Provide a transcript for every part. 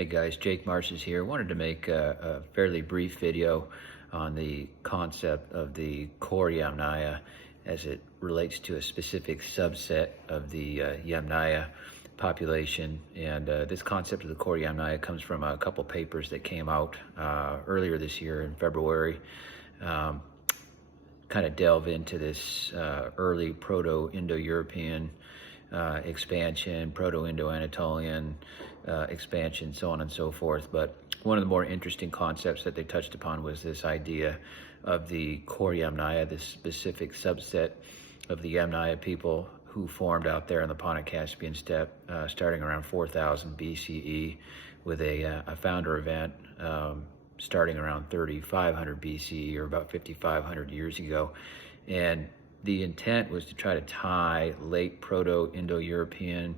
Hey guys, Jake Marsh's here. Wanted to make a fairly brief video on the concept of the core Yamnaya as it relates to a specific subset of the Yamnaya population. And this concept of the core Yamnaya comes from a couple papers that came out earlier this year in February. Kind of delve into this early Proto-Indo-European expansion, Proto-Indo-Anatolian expansion, so on and so forth. But one of the more interesting concepts that they touched upon was this idea of the core Yamnaya, this specific subset of the Yamnaya people who formed out there in the Pontic-Caspian steppe starting around 4000 BCE with a founder event starting around 3500 BCE, or about 5500 years ago. And the intent was to try to tie late Proto-Indo-European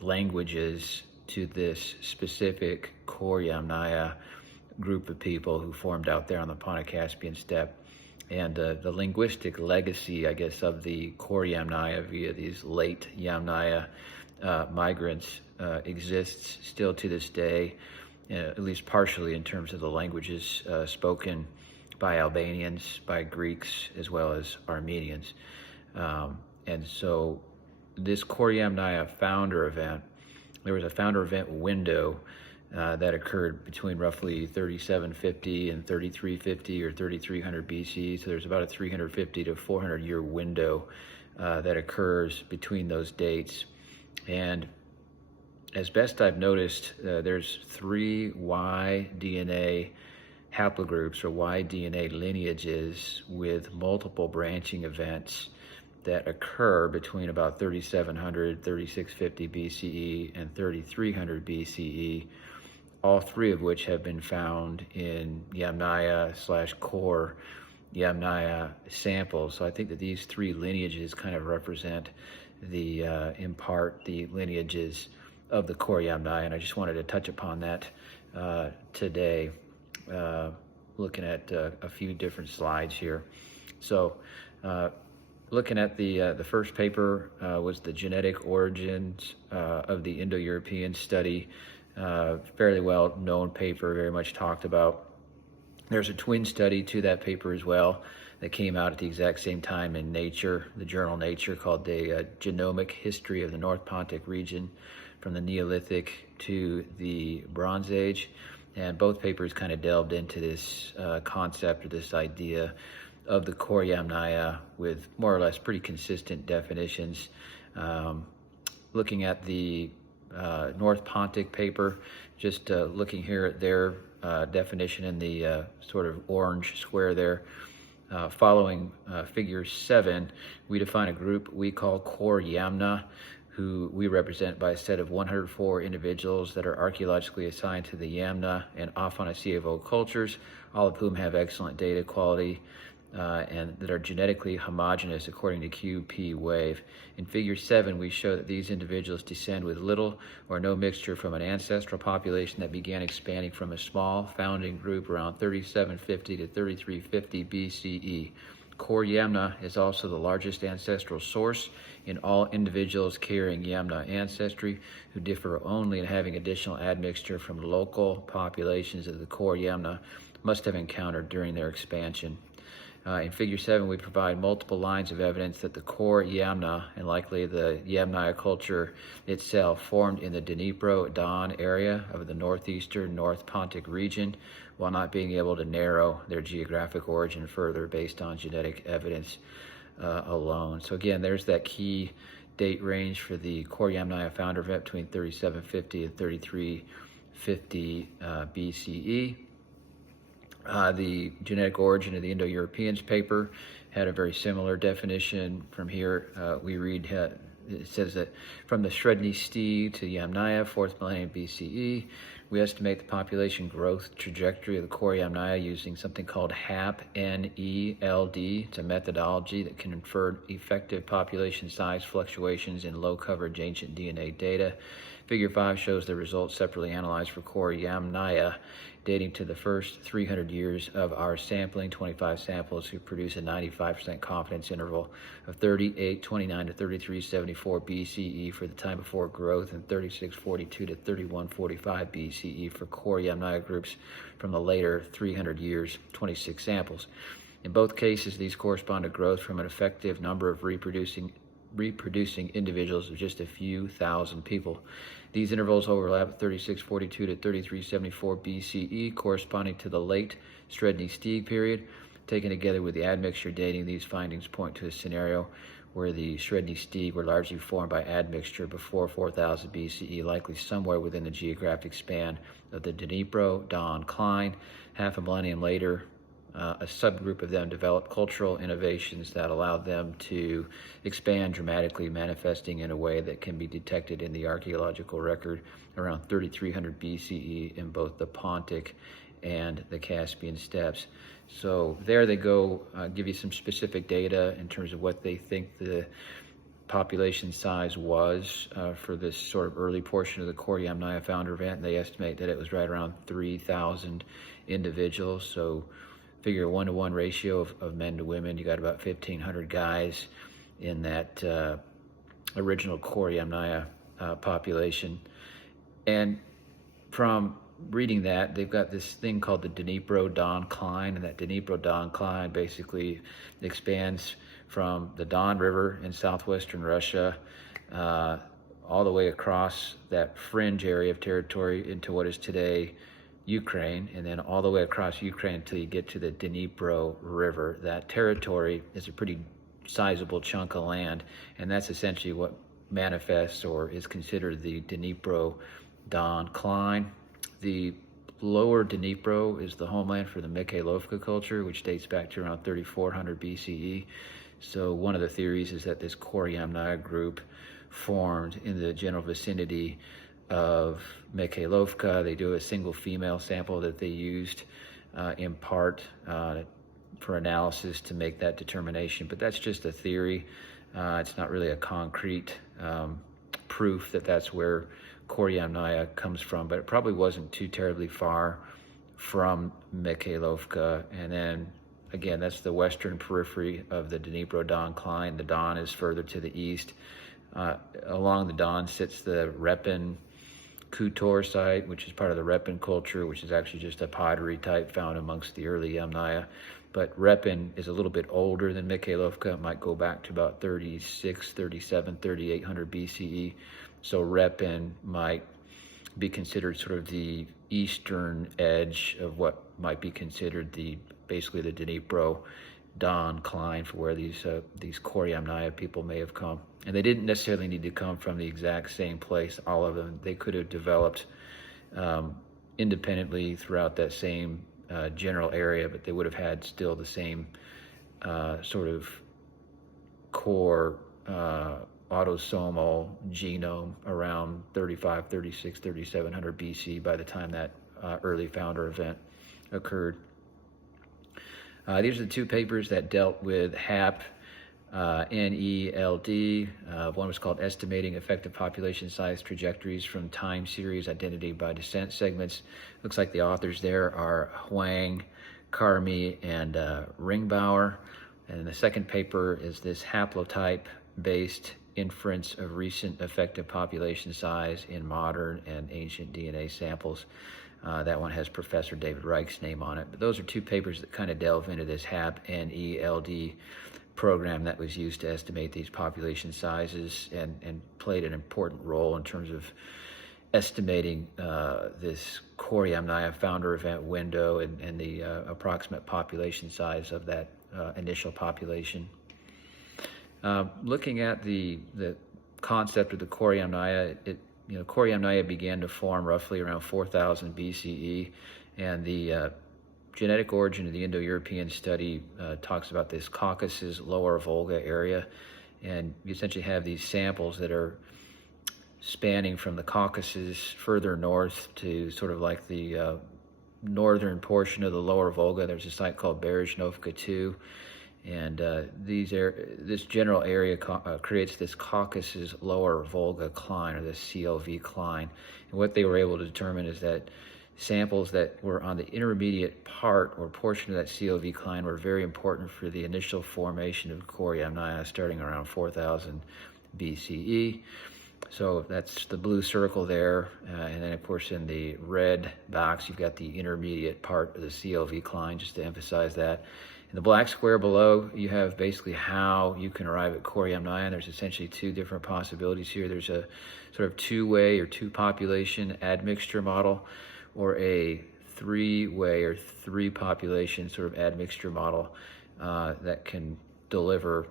languages to this specific core Yamnaya group of people who formed out there on the Pontic-Caspian steppe. And the linguistic legacy, I guess, of the core Yamnaya via these late Yamnaya migrants exists still to this day, at least partially in terms of the languages spoken by Albanians, by Greeks, as well as Armenians. And so this core Yamnaya founder event, there was a founder event window that occurred between roughly 3750 and 3350 or 3300 BC. So there's about a 350 to 400 year window that occurs between those dates. And as best I've noticed, there's 3 Y DNA haplogroups or Y DNA lineages with multiple branching events that occur between about 3700, 3650 BCE and 3300 BCE, all 3 of which have been found in Yamnaya/core Yamnaya samples. So I think that these 3 lineages kind of represent the, in part, the lineages of the core Yamnaya, and I just wanted to touch upon that today, looking at a few different slides here. So looking at the first paper was the genetic origins of the Indo-European study, fairly well known paper, very much talked about. There's a twin study to that paper as well that came out at the exact same time in Nature, the journal Nature, called the Genomic History of the North Pontic region from the Neolithic to the Bronze Age. And both papers kind of delved into this concept or this idea of the core Yamnaya with more or less pretty consistent definitions. Looking at the North Pontic paper, just looking here at their definition in the sort of orange square there, following figure 7, we define a group we call core Yamna, who we represent by a set of 104 individuals that are archaeologically assigned to the Yamna and Afanasyevo cultures, all of whom have excellent data quality and that are genetically homogeneous according to QP wave. In figure 7, we show that these individuals descend with little or no mixture from an ancestral population that began expanding from a small founding group around 3750 to 3350 BCE. Core Yamna is also the largest ancestral source in all individuals carrying Yamna ancestry, who differ only in having additional admixture from local populations that the core Yamna must have encountered during their expansion. In figure 7, we provide multiple lines of evidence that the core Yamna, and likely the Yamnaya culture itself, formed in the Dnipro-Don area of the northeastern North Pontic region, while not being able to narrow their geographic origin further based on genetic evidence alone. So again, there's that key date range for the core Yamnaya founder event between 3750 and 3350 BCE. The genetic origin of the Indo-Europeans paper had a very similar definition. From here, we read, it says that from the Sredni Sti to Yamnaya, 4th millennium BCE, we estimate the population growth trajectory of the core Yamnaya using something called HAP-NELD. It's a methodology that can infer effective population size fluctuations in low coverage ancient DNA data. Figure 5 shows the results separately analyzed for core Yamnaya, dating to the first 300 years of our sampling, 25 samples who produce a 95% confidence interval of 3829 to 3374 BCE for the time before growth and 3642 to 3145 BCE for core Yamnaya groups from the later 300 years, 26 samples. In both cases, these correspond to growth from an effective number of reproducing individuals of just a few thousand people. These intervals overlap at 3642 to 3374 BCE, corresponding to the late Srednyi-Steag period. Taken together with the admixture dating, these findings point to a scenario where the Srednyi-Steag were largely formed by admixture before 4000 BCE, likely somewhere within the geographic span of the Dnipro-Don-Klein. Half a millennium later, a subgroup of them developed cultural innovations that allowed them to expand dramatically, manifesting in a way that can be detected in the archaeological record around 3300 BCE in both the Pontic and the Caspian steppes. So there they go, give you some specific data in terms of what they think the population size was for this sort of early portion of the core Yamnaya founder event. They estimate that it was right around 3,000 individuals. So figure a 1-to-1 ratio of men to women. You got about 1,500 guys in that original core Yamnaya population. And from reading that, they've got this thing called the Dnipro-Don-Klein, and that Dnipro-Don-Klein basically expands from the Don River in southwestern Russia all the way across that fringe area of territory into what is today Ukraine, and then all the way across Ukraine until you get to the Dnipro River. That territory is a pretty sizable chunk of land, and that's essentially what manifests or is considered the Dnipro-Don-Klein. The lower Dnipro is the homeland for the Mikhailovka culture, which dates back to around 3400 BCE. So one of the theories is that this core Yamnaya group formed in the general vicinity of Mikhailovka. They do a single female sample that they used in part for analysis to make that determination, but that's just a theory. It's not really a concrete proof that that's where core Yamnaya comes from, but it probably wasn't too terribly far from Mikhailovka. And then again, that's the western periphery of the Dnipro-Don-Klein. The Don is further to the east. Along the Don sits the Repin Kutor site, which is part of the Repin culture, which is actually just a pottery type found amongst the early Yamnaya. But Repin is a little bit older than Mikhailovka. It might go back to about 36, 37, 3800 BCE. So Repin might be considered sort of the eastern edge of what might be considered basically the Dnipro-Don-Klein for where these core Yamnaya people may have come. And they didn't necessarily need to come from the exact same place, all of them. They could have developed independently throughout that same general area, but they would have had still the same sort of core autosomal genome around 35, 36, 3700 BC by the time that early founder event occurred. These are the two papers that dealt with HAP, NELD. One was called Estimating Effective Population Size Trajectories from Time Series Identity by Descent Segments. Looks like the authors there are Huang, Karmi, and Ringbauer. And the second paper is this haplotype-based inference of recent effective population size in modern and ancient DNA samples. That one has Professor David Reich's name on it. But those are two papers that kind of delve into this HAP-NELD program that was used to estimate these population sizes and played an important role in terms of estimating this core Yamnaya founder event window and the approximate population size of that initial population. Looking at the concept of the core Yamnaya, core Yamnaya began to form roughly around 4000 BCE, and the genetic origin of the Indo-European study talks about this Caucasus Lower Volga area, and you essentially have these samples that are spanning from the Caucasus further north to sort of like the northern portion of the Lower Volga. There's a site called Berezhnovka 2, And this general area creates this Caucasus Lower Volga cline, or this CLV cline. And what they were able to determine is that samples that were on the intermediate part or portion of that CLV cline were very important for the initial formation of core Yamnaya starting around 4000 BCE. So that's the blue circle there, and then of course in the red box you've got the intermediate part of the CLV cline, just to emphasize that. In the black square below, you have basically how you can arrive at core Yamnaya. There's essentially two different possibilities here. There's a sort of two-way or two-population admixture model, or a three-way or three-population sort of admixture model that can deliver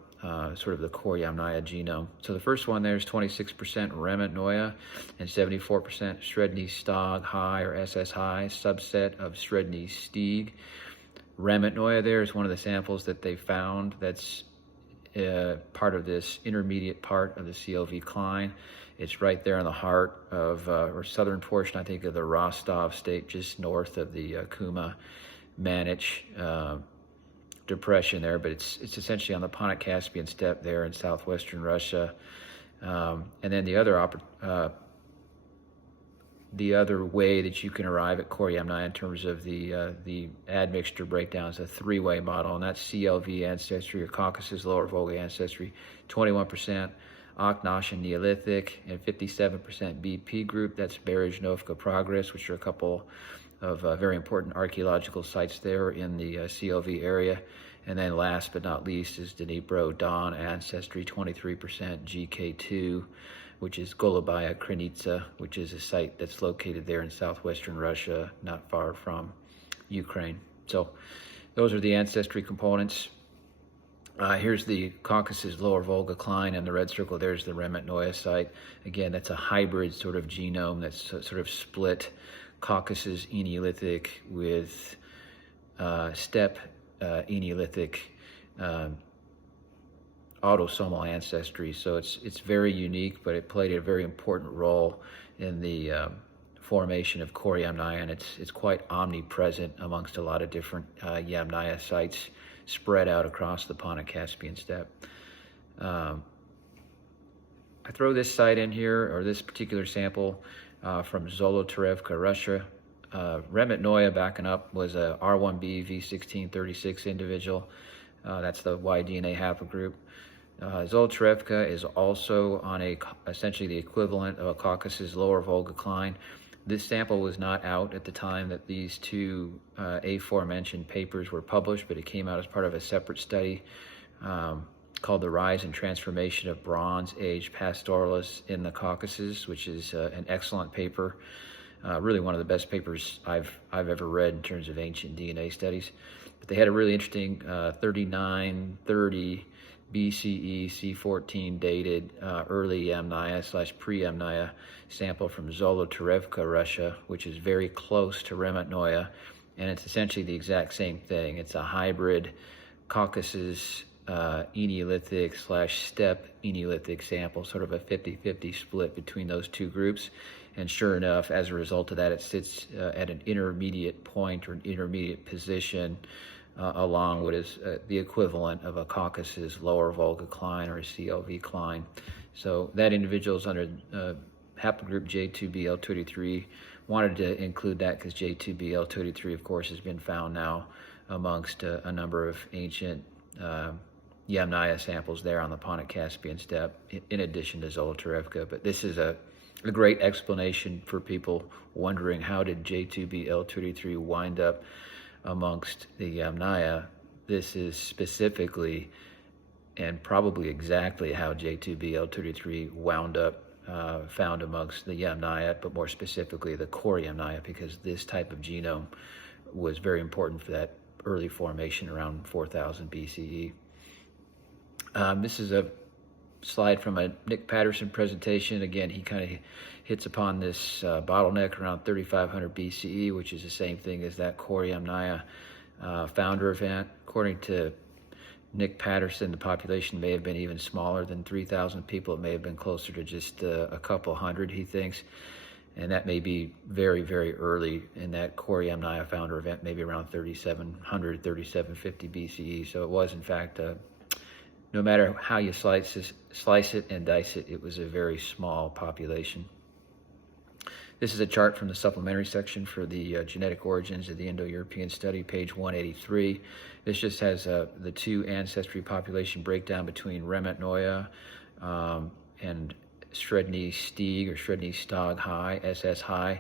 sort of the core Yamnaya genome. So the first one there is 26% Yamnaya and 74% Sredny Stog high or SS high, subset of Sredny Steag. Yamnaya there is one of the samples that they found that's part of this intermediate part of the CLV cline. It's right there in the heart of, or southern portion, I think, of the Rostov state, just north of the Kuma-Manich depression there, but it's essentially on the Pontic-Caspian steppe there in southwestern Russia. And then the other way that you can arrive at core Yamnaya in terms of the admixture breakdown is a three-way model, and that's CLV ancestry or Caucasus Lower Volga ancestry, 21% Akhnashian Neolithic and 57% BP group. That's Berezhnovka Progress, which are a couple of very important archaeological sites there in the CLV area. And then last but not least is Dnipro-Don ancestry, 23% GK2, which is Golubaya Krenitsa, which is a site that's located there in southwestern Russia, not far from Ukraine. So those are the ancestry components. Here's the Caucasus Lower Volga cline, and the red circle there's the Yamnaya site. Again, that's a hybrid sort of genome that's sort of split Caucasus Eneolithic with steppe Eneolithic autosomal ancestry. So it's very unique, but it played a very important role in the formation of core Yamnaya, and it's quite omnipresent amongst a lot of different Yamnaya sites spread out across the Pontic-Caspian steppe. I throw this site in here, or this particular sample from Zolotarevka, Russia. Yamnaya, backing up, was a R1b V1636 individual. That's the Y-DNA haplogroup. Zolotarevka is also on essentially the equivalent of a Caucasus Lower Volga cline. This sample was not out at the time that these two aforementioned papers were published, but it came out as part of a separate study called The Rise and Transformation of Bronze Age Pastoralists in the Caucasus, which is an excellent paper. Really one of the best papers I've ever read in terms of ancient DNA studies. But they had a really interesting 3930 BCE C14 dated early Yamnaya / pre-Yamnaya sample from Zolotarevka, Russia, which is very close to Yamnaya, and it's essentially the exact same thing. It's a hybrid Caucasus Eneolithic / steppe Eneolithic sample, sort of a 50-50 split between those two groups. And sure enough, as a result of that, it sits at an intermediate point or an intermediate position along what is the equivalent of a Caucasus Lower Volga cline or a CLV cline. So that individual is under haplogroup J2b L283. Wanted to include that because J2b L283, of course, has been found now amongst a number of ancient Yamnaya samples there on the Pontic-Caspian steppe, in addition to Zolotarevka. But this is a great explanation for people wondering, how did J2b L283 wind up amongst the Yamnaya? This is specifically and probably exactly how J2b L283 wound up found amongst the Yamnaya, but more specifically the core Yamnaya, because this type of genome was very important for that early formation around 4000 BCE. This is a slide from a Nick Patterson presentation. Again, he kind of hits upon this bottleneck around 3500 BCE, which is the same thing as that core Yamnaya founder event. According to Nick Patterson, the population may have been even smaller than 3,000 people. It may have been closer to just a couple hundred, he thinks. And that may be very, very early in that core Yamnaya founder event, maybe around 3700, 3750 BCE. So it was, in fact, no matter how you slice it and dice it, it was a very small population. This is a chart from the supplementary section for the genetic origins of the Indo-European study, page 183. This just has the two ancestry population breakdown between Yamnaya and Sredni Stig or Sredni Stog High, SS High.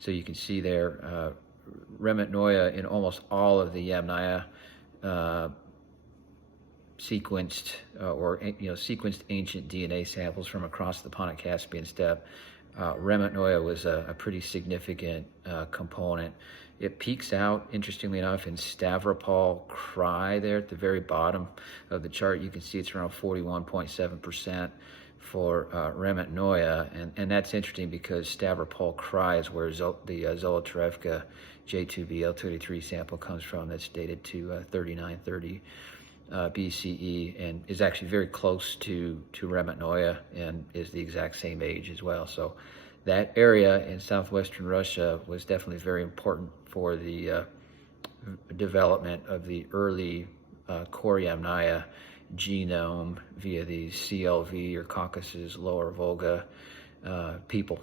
So you can see there, Yamnaya in almost all of the Yamnaya sequenced sequenced ancient DNA samples from across the Pontic-Caspian steppe. Yamnaya was a pretty significant component. It peaks out, interestingly enough, in Stavropol Krai there at the very bottom of the chart. You can see it's around 41.7% for Yamnaya, and that's interesting because Stavropol Krai is where the Zolotarevka J2b L283 sample comes from. That's dated to 3930 BCE and is actually very close to Yamnaya and is the exact same age as well. So that area in southwestern Russia was definitely very important for the development of the early core Yamnaya genome via the CLV or Caucasus Lower Volga people.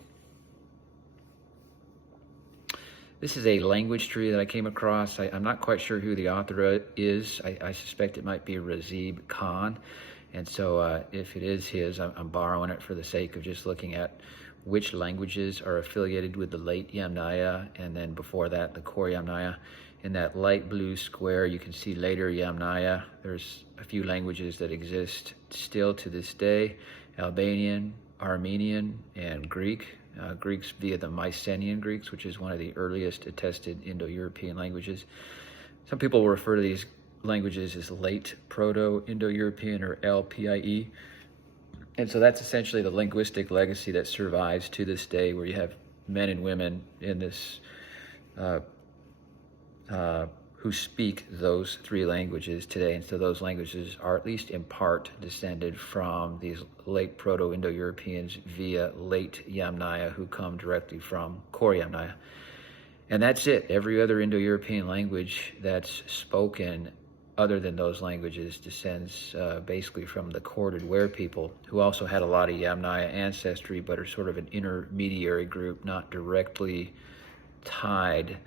This is a language tree that I came across. I'm not quite sure who the author is. I suspect it might be Razib Khan. And so if it is his, I'm borrowing it for the sake of just looking at which languages are affiliated with the late Yamnaya, and then before that, the core Yamnaya. In that light blue square, you can see later Yamnaya. There's a few languages that exist still to this day: Albanian, Armenian, and Greek. Greeks via the Mycenaean Greeks, which is one of the earliest attested Indo-European languages. Some people will refer to these languages as late Proto-Indo-European or LPIE. And so that's essentially the linguistic legacy that survives to this day, where you have men and women in this who speak those three languages today. And so those languages are at least in part descended from these late Proto-Indo-Europeans via late Yamnaya, who come directly from core Yamnaya. And that's it. Every other Indo-European language that's spoken other than those languages descends basically from the corded Ware people, who also had a lot of Yamnaya ancestry, but are sort of an intermediary group, not directly tied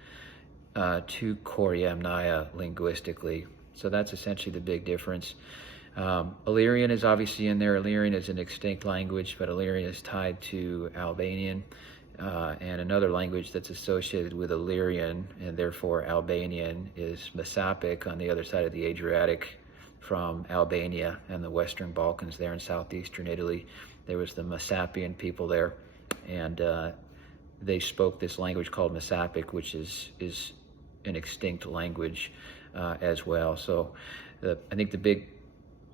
to core Yamnaya linguistically. So that's essentially the big difference. Illyrian is obviously in there. Illyrian is an extinct language, but Illyrian is tied to Albanian, and another language that's associated with Illyrian and therefore Albanian is Masapic on the other side of the Adriatic from Albania and the Western Balkans there in southeastern Italy. There was the Masapian people there, and they spoke this language called Masapic, which is an extinct language as well. So I think the big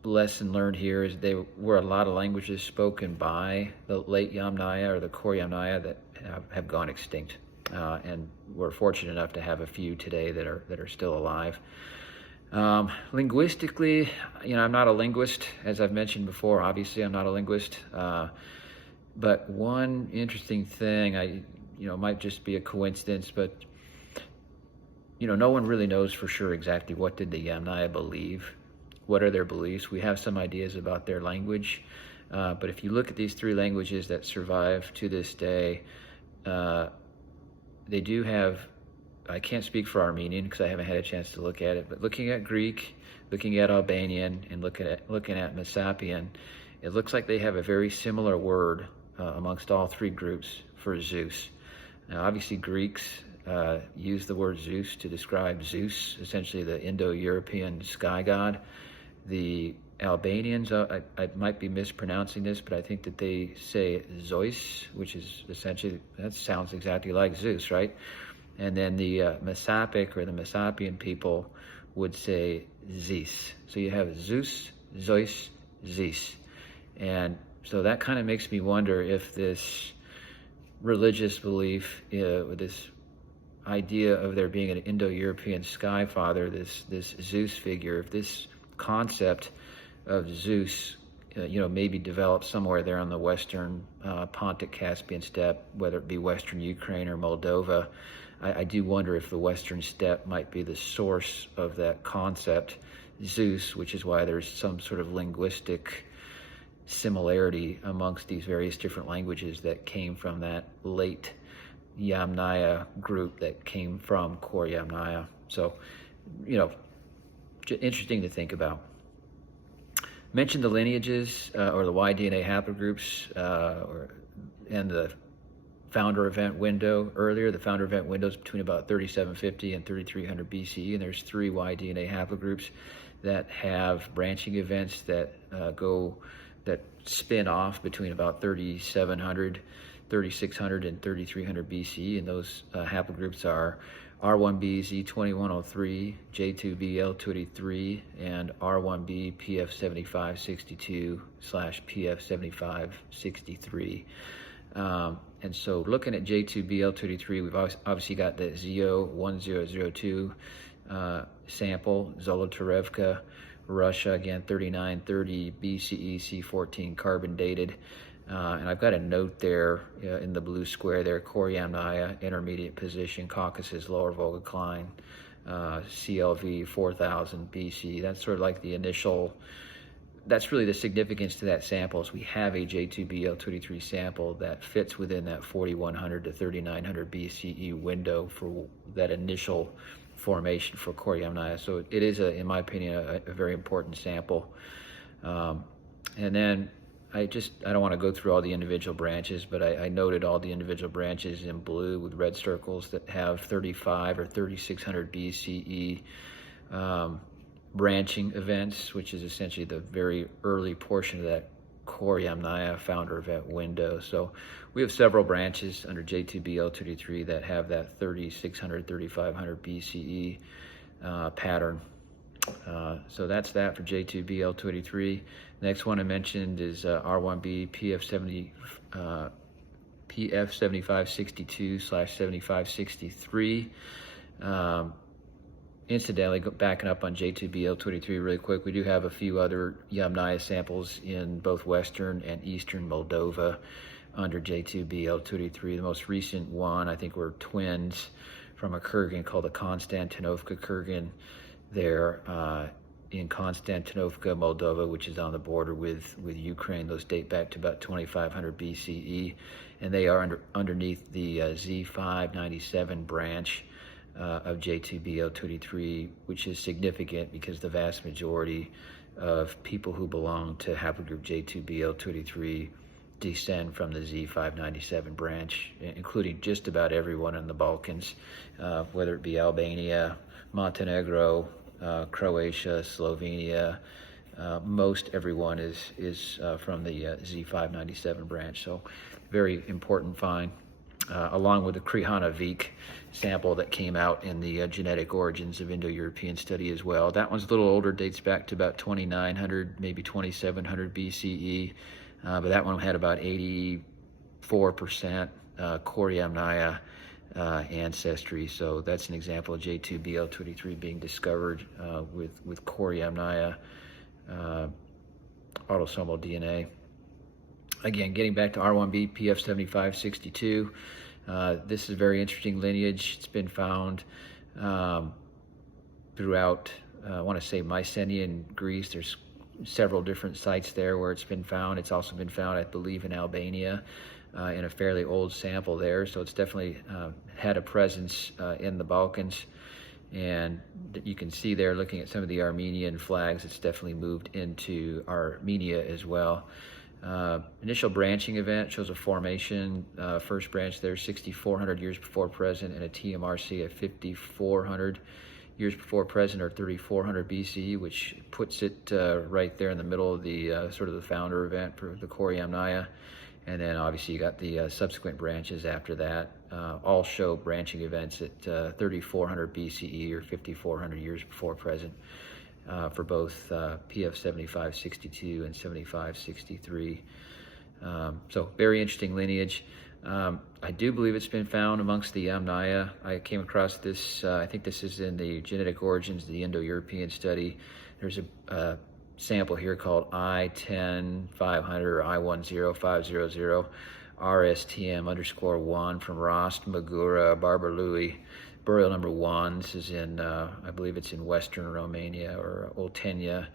lesson learned here is there were a lot of languages spoken by the late Yamnaya or the core Yamnaya that have gone extinct, and we're fortunate enough to have a few today that are still alive. Linguistically, I'm not a linguist, as I've mentioned before. Obviously, I'm not a linguist, but one interesting thing, might just be a coincidence, but no one really knows for sure exactly what did the Yamnaya believe. What are their beliefs? We have some ideas about their language, but if you look at these three languages that survive to this day, they do have, I can't speak for Armenian because I haven't had a chance to look at it, but looking at Greek, looking at Albanian, and looking at Masapian, it looks like they have a very similar word amongst all three groups for Zeus. Now, obviously, Greeks use the word Zeus to describe Zeus, essentially the Indo-European sky god. The Albanians, I might be mispronouncing this, but I think that they say Zeus, which is essentially, that sounds exactly like Zeus, right? And then the Masapic or the Masapian people would say Zeus. So you have Zeus, Zeus, Zeus. And so that kind of makes me wonder if this religious belief, this idea of there being an Indo-European sky father, this Zeus figure, if this concept of Zeus maybe developed somewhere there on the western Pontic-Caspian steppe, whether it be western Ukraine or Moldova. I do wonder if the western steppe might be the source of that concept, Zeus, which is why there's some sort of linguistic similarity amongst these various different languages that came from that late Yamnaya group that came from core Yamnaya. So, interesting to think about. Mentioned the lineages or the Y-DNA haplogroups and the founder event window earlier. The founder event window is between about 3750 and 3300 BCE, and there's 3 Y-DNA haplogroups that have branching events that spin off between about 3700, 3600, and 3300 BCE, and those haplogroups are R1b Z2103, J2b L283, and R1b PF7562 / PF7563. And so looking at J2b L283, we've obviously got the Z2103 sample, Zolotarevka, Russia, again, 3930 BCE, C14 carbon dated. And I've got a note there in the blue square there, core Yamnaya, intermediate position, Caucasus, lower Volga-Klein, CLV 4000 BC. That's sort of like the initial, that's really the significance to that sample, is we have a J2b L283 sample that fits within that 4100 to 3900 BCE window for that initial formation for core Yamnaya. So it is, in my opinion, a very important sample. And then I don't want to go through all the individual branches, but I noted all the individual branches in blue with red circles that have 35 or 3600 BCE branching events, which is essentially the very early portion of that core Yamnaya founder event window. So we have several branches under J2b L283 that have that 3600, 3500 BCE pattern. So that's that for J2b L283. Next one I mentioned is R1b PF7562 / 7563. Incidentally, backing up on J2b L283 really quick, we do have a few other Yamnaya samples in both western and eastern Moldova under J2b L283. The most recent one, I think, were twins from a kurgan called the Konstantinovka kurgan there in Konstantinovka, Moldova, which is on the border with Ukraine. Those date back to about 2500 BCE, and they are underneath the Z597 branch of J2b L283, which is significant because the vast majority of people who belong to haplogroup J2b L283 descend from the Z597 branch, including just about everyone in the Balkans, whether it be Albania, Montenegro, Croatia, Slovenia. Most everyone is from the Z597 branch, so very important find. Along with the Krihanavik sample that came out in the Genetic Origins of Indo-European Study as well. That one's a little older, dates back to about 2900, maybe 2700 BCE, but that one had about 84% core Yamnaya ancestry. So that's an example of J2b L283 being discovered with core Yamnaya autosomal DNA. Again, getting back to R1b PF7562, this is a very interesting lineage. It's been found throughout, I want to say, Mycenaean Greece. There's several different sites there where it's been found. It's also been found, I believe, in Albania in a fairly old sample there. So it's definitely had a presence in the Balkans. And you can see there, looking at some of the Armenian flags, it's definitely moved into Armenia as well. Initial branching event shows a formation, first branch there 6,400 years before present, and a TMRC at 5,400 years before present, or 3,400 BCE, which puts it right there in the middle of the sort of the founder event for the core Yamnaya. And then obviously you got the subsequent branches after that. All show branching events at 3,400 BCE or 5,400 years before present. For both PF7562 and 7563. So very interesting lineage. I do believe it's been found amongst the Yamnaya. I came across this, I think this is in the Genetic Origins, the Indo-European Study. There's a sample here called I-10500 or I-10500, RSTM_1 from Rost, Magura, Barber Louis, burial number 1. This is in, I believe it's in Western Romania or Oltenia,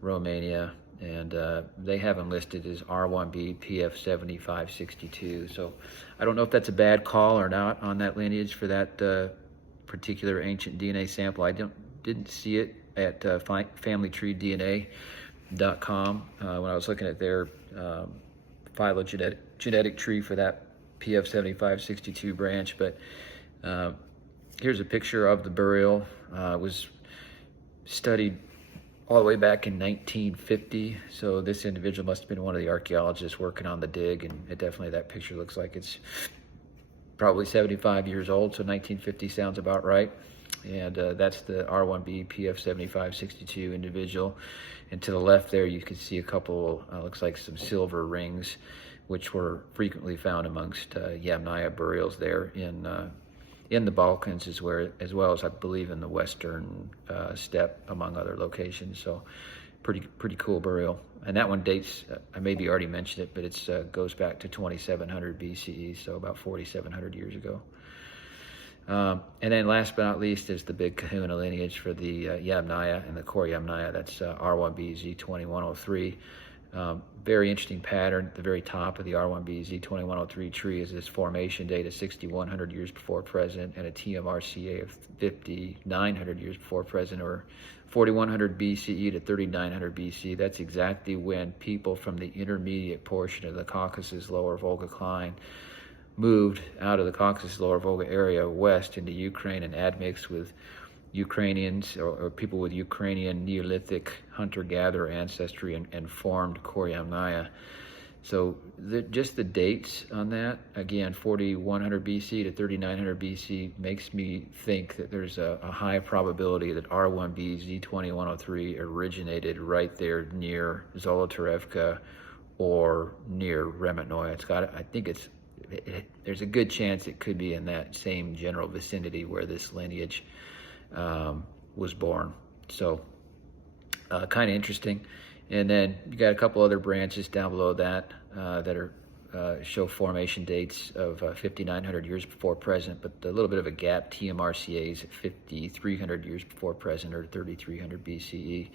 Romania. And they have them listed as R1b PF7562. So I don't know if that's a bad call or not on that lineage for that particular ancient DNA sample. I didn't see it at familytreedna.com when I was looking at their phylogenetic tree for that PF7562 branch. But here's a picture of the burial. It was studied all the way back in 1950. So this individual must have been one of the archaeologists working on the dig, and that picture looks like it's probably 75 years old. So 1950 sounds about right. And that's the R1b PF7562 individual. And to the left there, you can see a couple, looks like some silver rings, which were frequently found amongst Yamnaya burials there in the Balkans, as well as I believe in the Western steppe, among other locations. So pretty cool burial. And that one dates, I maybe already mentioned it, but it goes back to 2700 BCE, so about 4,700 years ago. And then last but not least is the big kahuna lineage for the Yamnaya and the core Yamnaya. That's R1b Z2103. Very interesting pattern. At the very top of the R1b Z2103 tree is this formation date of 6,100 years before present and a TMRCA of 5,900 years before present, or 4,100 BCE to 3,900 BC. That's exactly when people from the intermediate portion of the Caucasus Lower Volga Cline moved out of the Caucasus Lower Volga area west into Ukraine and admixed with Ukrainians or people with Ukrainian Neolithic hunter-gatherer ancestry and formed core Yamnaya. So just the dates on that, again, 4,100 BC to 3,900 BC, makes me think that there's a high probability that R1b Z2103 originated right there near Zolotarevka or near Remetnoye. I think there's a good chance it could be in that same general vicinity where this lineage was born. So kind of interesting. And then you got a couple other branches down below that that are show formation dates of 5,900 years before present, but a little bit of a gap. TMRCAs at 5,300 years before present, or 3,300 BCE.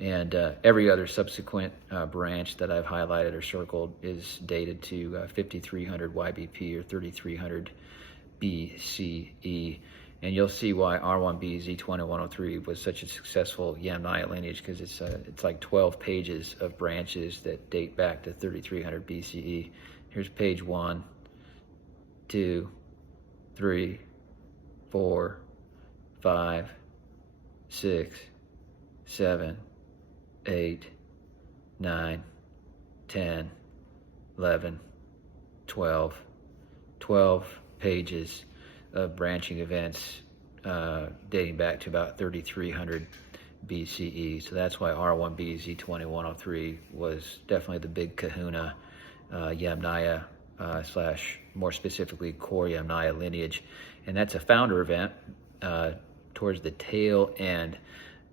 And every other subsequent branch that I've highlighted or circled is dated to 5,300 YBP or 3,300 BCE. And you'll see why R1b Z2103 was such a successful Yamnaya lineage, because it's like 12 pages of branches that date back to 3,300 BCE. Here's page 1, 2, 3, 4, 5, 6, 7, 8, 9, 10, 11, 12 pages of branching events dating back to about 3,300 BCE. So that's why R1b Z2103 was definitely the big kahuna Yamnaya slash more specifically core Yamnaya lineage. And that's a founder event towards the tail end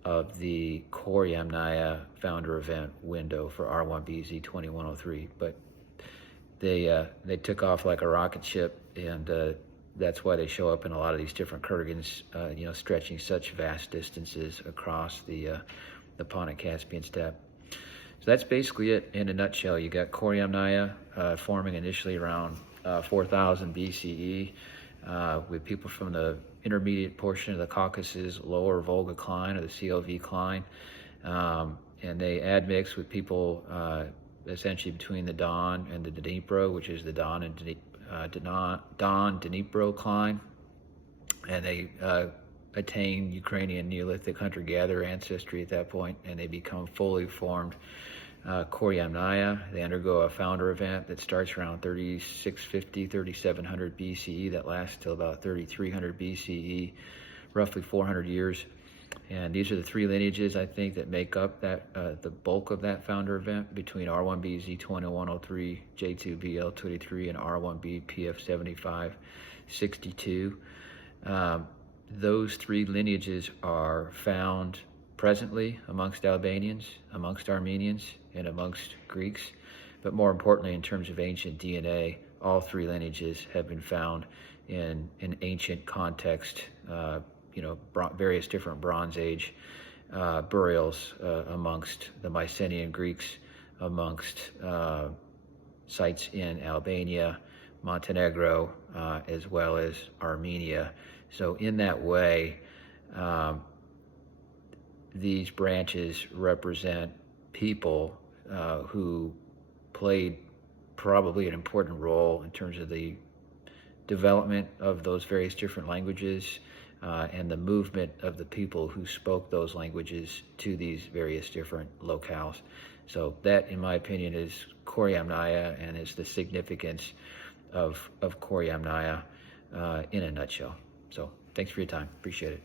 of the core Yamnaya founder event window for R1b Z2103. But they took off like a rocket ship, and that's why they show up in a lot of these different kurgans, stretching such vast distances across the Pontic-Caspian steppe. So that's basically it in a nutshell. You got core Yamnaya forming initially around 4,000 BCE with people from the intermediate portion of the Caucasus Lower Volga Cline, or the CLV Cline, and they admix with people essentially between the Don and the Dnipro, which is the Don and Dnipro Cline, and they attain Ukrainian Neolithic hunter-gatherer ancestry at that point, and they become fully formed core Yamnaya. They undergo a founder event that starts around 3,650, 3,700 BCE, that lasts till about 3,300 BCE, roughly 400 years. And these are the three lineages, I think, that make up that the bulk of that founder event between R1b Z2103, J2b, L283, and R1b PF7562. Those three lineages are found presently amongst Albanians, amongst Armenians, and amongst Greeks. But more importantly, in terms of ancient DNA, all three lineages have been found in an ancient context, various different Bronze Age burials amongst the Mycenaean Greeks, amongst sites in Albania, Montenegro, as well as Armenia. So in that way, these branches represent people who played probably an important role in terms of the development of those various different languages and the movement of the people who spoke those languages to these various different locales. So that, in my opinion, is core Yamnaya and is the significance of core Yamnaya in a nutshell. So thanks for your time. Appreciate it.